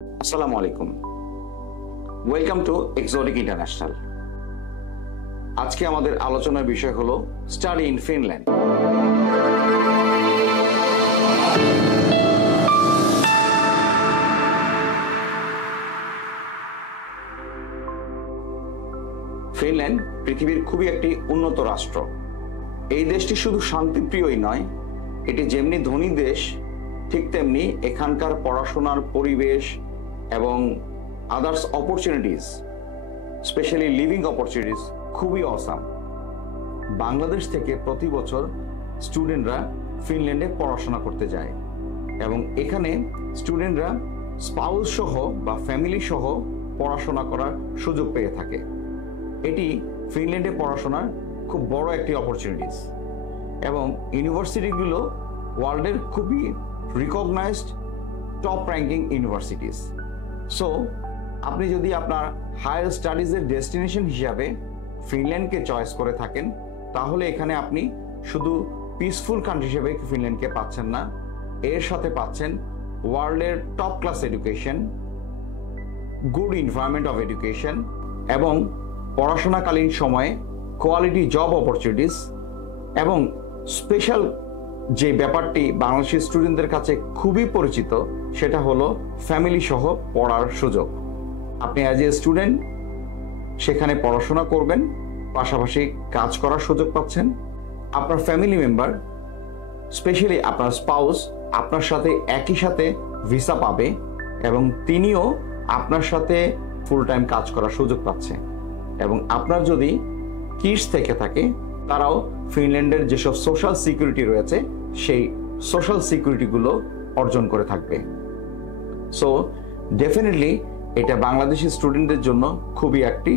আসসালামু আলাইকুম। Welcome to exotic international. আজকে আমাদের আলোচনার বিষয় হলো স্টাডি ইন ফিনল্যান্ড। ফিনল্যান্ড পৃথিবীর খুবই একটি উন্নত রাষ্ট্র। এই দেশটি শুধু শান্তিপ্রিয়ই নয়, এটি যেমনি ধনী দেশ, ঠিক তেমনি এখানকার পড়াশোনার পরিবেশ এবং others opportunities, specially living opportunities খুবই অসাম। বাংলাদেশ থেকে প্রতি বছর স্টুডেন্টরা ফিনল্যান্ডে পড়াশোনা করতে যায় এবং এখানে স্টুডেন্টরা স্পাউস সহ বা ফ্যামিলি সহ পড়াশোনা করার সুযোগ পেয়ে থাকে। এটি ফিনল্যান্ডে পড়াশোনার খুব বড় একটি অপরচুনিটিস এবং ইউনিভার্সিটিগুলো ওয়ার্ল্ডের খুবই recognised top ranking universities. So আপনি যদি আপনার হায়ার স্টাডিজের ডেস্টিনেশন হিসাবে ফিনল্যান্ডকে চয়েস করে থাকেন, তাহলে এখানে আপনি শুধু পিসফুল কান্ট্রি হিসেবে ফিনল্যান্ডকে পাচ্ছেন না, এর সাথে পাচ্ছেন ওয়ার্ল্ডের top class education, good environment of education এবং পড়াশোনাকালীন সময়ে কোয়ালিটি জব অপরচুনিটিস এবং স্পেশাল যে ব্যাপারটি বাংলাদেশি স্টুডেন্টদের কাছে খুবই পরিচিত, সেটা হলো ফ্যামিলি সহ পড়ার সুযোগ। আপনি অ্যাজ এ স্টুডেন্ট সেখানে পড়াশোনা করবেন, পাশাপাশি কাজ করার সুযোগ পাচ্ছেন। আপনার ফ্যামিলি মেম্বার, স্পেশালি আপনার স্পাউস, আপনার সাথে একই সাথে ভিসা পাবে এবং তিনিও আপনার সাথে ফুল টাইম কাজ করার সুযোগ পাচ্ছে। এবং আপনার যদি কিডস থেকে থাকে, তারাও ফিনল্যান্ডের যেসব সোশ্যাল সিকিউরিটি রয়েছে সেই সোশ্যাল সিকিউরিটিগুলো অর্জন করে থাকবে। সো ডেফিনেটলি এটা বাংলাদেশি স্টুডেন্টদের জন্য খুবই একটি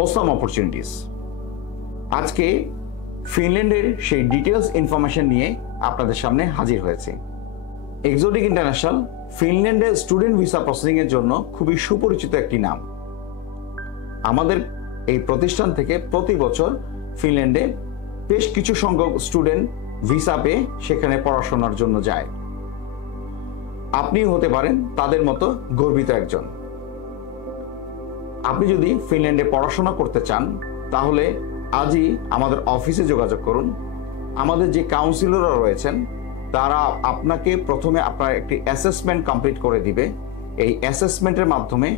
অসাম অপরচুনিটিস। আজকে ফিনল্যান্ডের সেই ডিটেলস ইনফরমেশন নিয়ে আপনাদের সামনে হাজির হয়েছে। এক্সোটিক ইন্টারন্যাশনাল ফিনল্যান্ডের স্টুডেন্ট ভিসা প্রসেসিং এর জন্য খুবই সুপরিচিত একটি নাম। আমাদের এই প্রতিষ্ঠান থেকে প্রতি বছর ফিনল্যান্ডে বেশ কিছু সংখ্যক স্টুডেন্ট ভিসা পেয়ে সেখানে পড়াশোনার জন্য যায়। আপনিও হতে পারেন তাদের মতো গর্বিত একজন। আপনি যদি ফিনল্যান্ডে পড়াশোনা করতে চান, তাহলে আজই আমাদের অফিসে যোগাযোগ করুন। আমাদের যে কাউন্সিলররা রয়েছেন তারা আপনাকে প্রথমে আপনার একটি অ্যাসেসমেন্ট কমপ্লিট করে দিবে। এই অ্যাসেসমেন্টের মাধ্যমে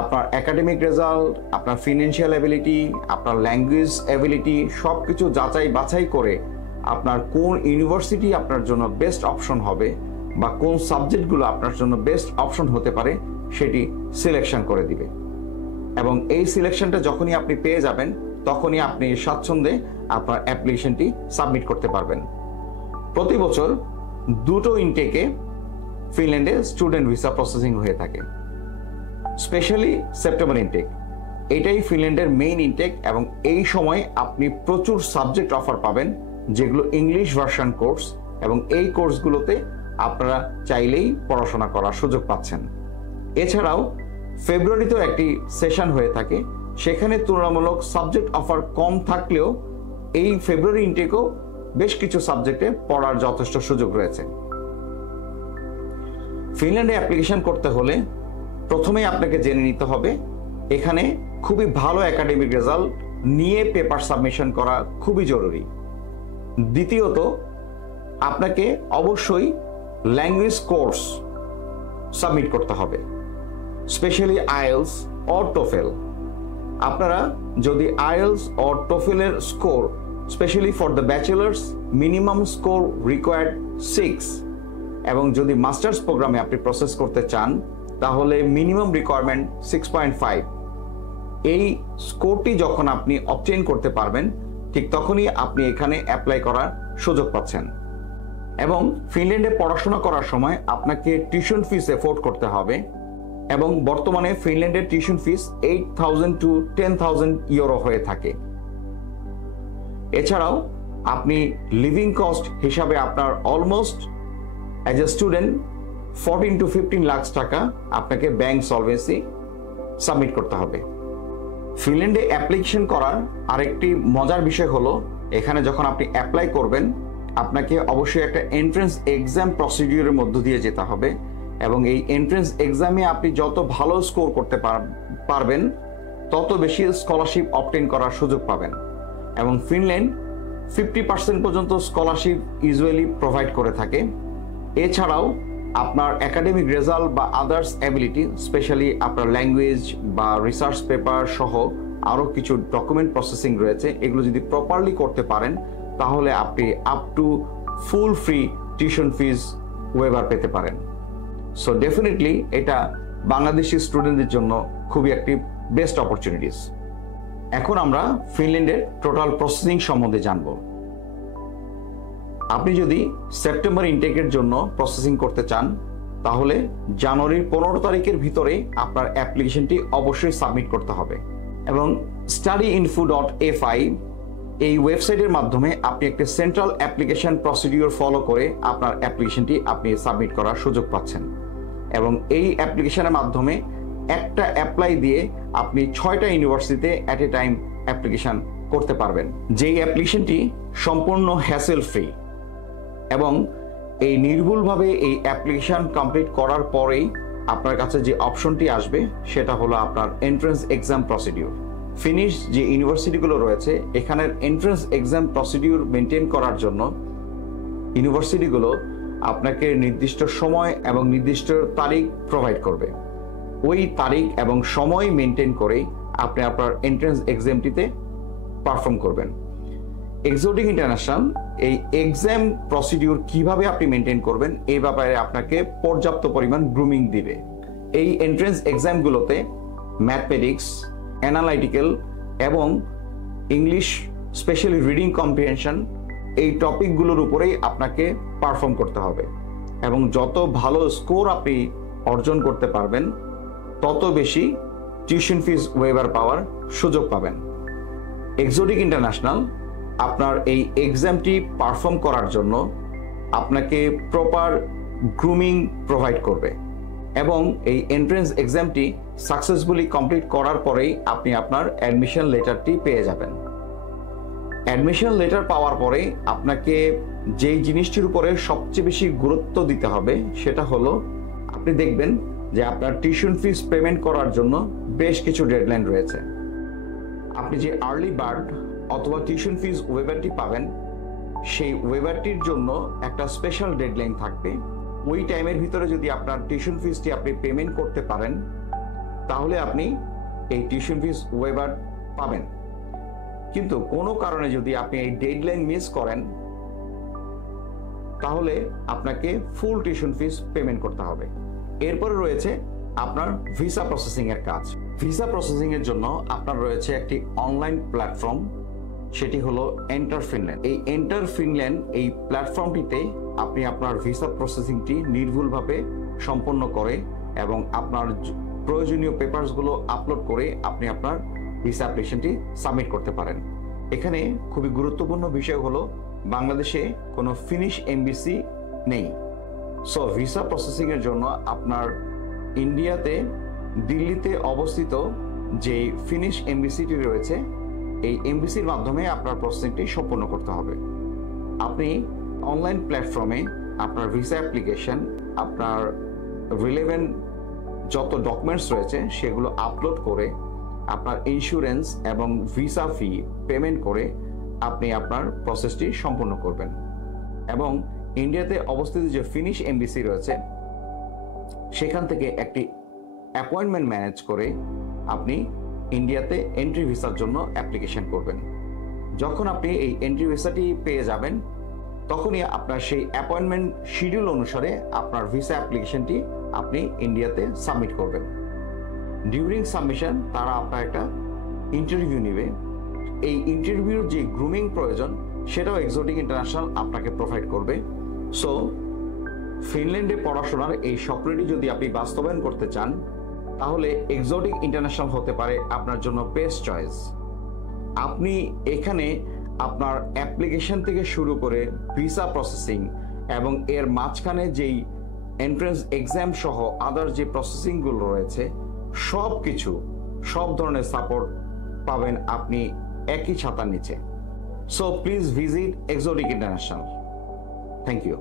আপনার একাডেমিক রেজাল্ট, আপনার ফিনান্সিয়াল এবিলিটি, আপনার ল্যাঙ্গুয়েজ এবিলিটি সব কিছু যাচাই বাছাই করে আপনার কোন ইউনিভার্সিটি আপনার জন্য বেস্ট অপশন হবে বা কোন সাবজেক্টগুলো আপনার জন্য বেস্ট অপশন হতে পারে সেটি সিলেকশন করে দিবে। এবং এই সিলেকশনটা যখনই আপনি পেয়ে যাবেন, তখনই আপনি স্বাচ্ছন্দ্যে আপনার অ্যাপ্লিকেশনটি সাবমিট করতে পারবেন। প্রতি বছর দুটো ইনটেকে ফিনল্যান্ডে স্টুডেন্ট ভিসা প্রসেসিং হয়ে থাকে। স্পেশালি সেপ্টেম্বর ইনটেক, এটাই ফিনল্যান্ডের মেইন ইনটেক এবং এই সময় আপনি প্রচুর সাবজেক্ট অফার পাবেন, যেগুলো ইংলিশ ভার্সন কোর্স, এবং এই কোর্সগুলোতে আপনারা চাইলেই পড়াশোনা করার সুযোগ পাচ্ছেন। এছাড়াও ফেব্রুয়ারিতেও একটি সেশন হয়ে থাকে, সেখানে তুলনামূলক সাবজেক্ট অফার কম থাকলেও এই ফেব্রুয়ারি ইনটেকও বেশ কিছু সাবজেক্টে পড়ার যথেষ্ট সুযোগ রয়েছে। ফিনল্যান্ডে অ্যাপ্লিকেশন করতে হলে প্রথমেই আপনাকে জেনে নিতে হবে এখানে খুবই ভালো একাডেমিক রেজাল্ট নিয়ে পেপার সাবমিশন করা খুবই জরুরি। দ্বিতীয়ত, আপনাকে অবশ্যই ল্যাঙ্গুয়েজ কোর্স সাবমিট করতে হবে, স্পেশালি আইএলস অর টোফেল। আপনারা যদি আইএলস অর টোফেলের score, specially for the bachelors minimum score required 6, এবং যদি মাস্টার্স প্রোগ্রামে আপনি প্রসেস করতে চান তাহলে মিনিমাম রিকোয়ারমেন্ট 6.5, এই স্কোরটি যখন আপনি অবটেইন করতে পারবেন, ঠিক তখনই আপনি এখানে অ্যাপ্লাই করার সুযোগ পাচ্ছেন। এবং ফিনল্যান্ডে পড়াশোনা করার সময় আপনাকে টিউশন ফিস এফোর্ড করতে হবে, এবং বর্তমানে ফিনল্যান্ডের টিউশন ফিস 8,000 to 10,000 ইউরো হয়ে থাকে। এছাড়াও আপনি লিভিং কস্ট হিসাবে আপনার almost as a student 14 to 15 lakh টাকা আপনাকে ব্যাংক সলভেন্সি সাবমিট করতে হবে। ফিনল্যান্ডে অ্যাপ্লিকেশন করার আরেকটি মজার বিষয় হলো, এখানে যখন আপনি অ্যাপ্লাই করবেন আপনাকে অবশ্যই একটা এন্ট্রান্স এক্সাম প্রসিডিউরের মধ্য দিয়ে যেতে হবে। এবং এই এন্ট্রেন্স এক্সামে আপনি যত ভালো স্কোর করতে পারবেন তত বেশি স্কলারশিপ অবটেন করার সুযোগ পাবেন। এবং ফিনল্যান্ড 50% পর্যন্ত স্কলারশিপ ইউজুয়ালি প্রোভাইড করে থাকে। এছাড়াও আপনার একাডেমিক রেজাল্ট বা আদার্স অ্যাবিলিটি, স্পেশালি আপনার ল্যাঙ্গুয়েজ বা রিসার্চ পেপার সহ আরও কিছু ডকুমেন্ট প্রসেসিং রয়েছে, এগুলো যদি প্রপারলি করতে পারেন তাহলে আপনি up to full free tuition fees waiver পেতে পারেন। সো ডেফিনেটলি এটা বাংলাদেশি স্টুডেন্টদের জন্য খুবই একটি বেস্ট অপরচুনিটিস। এখন আমরা ফিনল্যান্ডের টোটাল প্রসেসিং সম্বন্ধে জানব। আপনি যদি সেপ্টেম্বর ইনটেকের জন্য প্রসেসিং করতে চান তাহলে জানুয়ারির 15 তারিখের ভিতরে আপনার অ্যাপ্লিকেশনটি অবশ্যই সাবমিট করতে হবে। এবং studyinfo.fi এই ওয়েবসাইটের মাধ্যমে আপনি একটি সেন্ট্রাল অ্যাপ্লিকেশন প্রসিডিওর ফলো করে আপনার অ্যাপ্লিকেশনটি আপনি সাবমিট করার সুযোগ পাচ্ছেন। এবং এই অ্যাপ্লিকেশনের মাধ্যমে একটা অ্যাপ্লাই দিয়ে আপনি 6টা ইউনিভার্সিটিতে অ্যাট এ টাইম অ্যাপ্লিকেশন করতে পারবেন। যেই অ্যাপ্লিকেশনটি সম্পূর্ণ হ্যাসেল ফ্রি এবং এই নির্ভুলভাবে এই অ্যাপ্লিকেশন কমপ্লিট করার পরেই আপনার কাছে যে অপশনটি আসবে সেটা হলো আপনার এন্ট্রান্স এক্সাম প্রসিডিউর। ফিনিশ যে ইউনিভার্সিটিগুলো রয়েছে এখানের এন্ট্রান্স এক্সাম প্রসিডিউর মেনটেন করার জন্য ইউনিভার্সিটিগুলো আপনাকে নির্দিষ্ট সময় এবং নির্দিষ্ট তারিখ প্রোভাইড করবে। ওই তারিখ এবং সময় মেনটেন করেই আপনি আপনার এন্ট্রান্স এক্সামটিতে পারফর্ম করবেন। এক্সোটিক ইন্টারন্যাশনাল এই এক্সাম প্রসিডিউর কিভাবে আপনি মেনটেন করবেন এই ব্যাপারে আপনাকে পর্যাপ্ত পরিমাণ গ্রুমিং দিবে। এই এন্ট্রান্স এক্সামগুলোতে ম্যাথমেটিক্স, অ্যানালাইটিক্যাল এবং ইংলিশ, স্পেশালি রিডিং কম্প্রিহেনশন, এই টপিকগুলোর উপরেই আপনাকে পারফর্ম করতে হবে। এবং যত ভালো স্কোর আপনি অর্জন করতে পারবেন তত বেশি টিউশন ফিস ওয়েভার পাওয়ার সুযোগ পাবেন। এক্সোটিক ইন্টারন্যাশনাল আপনার এই এক্সামটি পারফর্ম করার জন্য আপনাকে প্রপার গ্রুমিং প্রোভাইড করবে এবং এই এন্ট্রান্স এক্সামটি সাকসেসফুলি কমপ্লিট করার পরেই আপনি আপনার অ্যাডমিশন লেটারটি পেয়ে যাবেন। অ্যাডমিশন লেটার পাওয়ার পরে আপনাকে যেই জিনিসটির উপরে সবচেয়ে বেশি গুরুত্ব দিতে হবে সেটা হলো আপনি দেখবেন যে আপনার টিউশন ফিস পেমেন্ট করার জন্য বেশ কিছু ডেডলাইন রয়েছে। আপনি যে আর্লি বার্ড অথবা টিউশন ফিস ওয়েভারটি পাবেন সেই ওয়েভারটির জন্য একটা স্পেশাল ডেডলাইন থাকবে। ওই টাইমের ভিতরে যদি আপনার টিউশন ফিসটি আপনি পেমেন্ট করতে পারেন তাহলে আপনি এই টিউশন ফিস ওয়েভার পাবেন। কিন্তু কোনো কারণে যদি আপনি এই ডেডলাইন মিস করেন তাহলে আপনাকে ফুল টিউশন ফিস পেমেন্ট করতে হবে। এরপরে রয়েছে আপনার ভিসা প্রসেসিং এর কাজ। ভিসা প্রসেসিং এর জন্য আপনার রয়েছে একটি অনলাইন প্ল্যাটফর্ম, সেটি হলো এন্টার ফিনল্যান্ড। এই এন্টার ফিনল্যান্ড এই প্ল্যাটফর্মটিতে আপনি আপনার ভিসা প্রসেসিংটি নির্ভুলভাবে সম্পন্ন করে এবং আপনার প্রয়োজনীয় পেপারসগুলো আপলোড করে আপনি আপনার ভিসা অ্যাপ্লিকেশনটি সাবমিট করতে পারেন। এখানে খুবই গুরুত্বপূর্ণ বিষয় হলো বাংলাদেশে কোনো ফিনিশ এমবিসি নেই। সো ভিসা প্রসেসিং এর জন্য আপনার ইন্ডিয়াতে দিল্লিতে অবস্থিত যে ফিনিশ এমবিসিটি রয়েছে এই এমবিসির মাধ্যমে আপনার প্রসেসিংটি সম্পন্ন করতে হবে। আপনি অনলাইন প্ল্যাটফর্মে আপনার ভিসা অ্যাপ্লিকেশন, আপনার রিলেভেন্ট যত ডকুমেন্টস রয়েছে সেগুলো আপলোড করে আপনার ইন্স্যুরেন্স এবং ভিসা ফি পেমেন্ট করে আপনি আপনার প্রসেসটি সম্পন্ন করবেন। এবং ইন্ডিয়াতে অবস্থিত যে ফিনিশ এমবিসি রয়েছে সেখান থেকে একটি অ্যাপয়েন্টমেন্ট ম্যানেজ করে আপনি ইন্ডিয়াতে এন্ট্রি ভিসার জন্য অ্যাপ্লিকেশন করবেন। যখন আপনি এই এন্ট্রি ভিসাটি পেয়ে যাবেন তখনই আপনার সেই অ্যাপয়েন্টমেন্ট শিডিউল অনুসারে আপনার ভিসা অ্যাপ্লিকেশনটি আপনি ইন্ডিয়াতে সাবমিট করবেন। ডিউরিং সাবমিশন তারা আপনার একটা ইন্টারভিউ নেবে। এই ইন্টারভিউর যে গ্রুমিং প্রয়োজন সেটাও এক্সোটিক ইন্টারন্যাশনাল আপনাকে প্রোভাইড করবে। সো ফিনল্যান্ডে পড়াশোনার এই স্বপ্নটি যদি আপনি বাস্তবায়ন করতে চান তাহলে এক্সোটিক ইন্টারন্যাশনাল হতে পারে আপনার জন্য বেস্ট চয়েস। আপনি এখানে আপনার অ্যাপ্লিকেশন থেকে শুরু করে ভিসা প্রসেসিং এবং এর মাঝখানে যেই এন্ট্রান্স এক্সাম সহ আদার যে প্রসেসিংগুলো রয়েছে সব ধরনের সাপোর্ট পাবেন আপনি একই ছাতার নিচে। So please visit Exotic International. Thank you.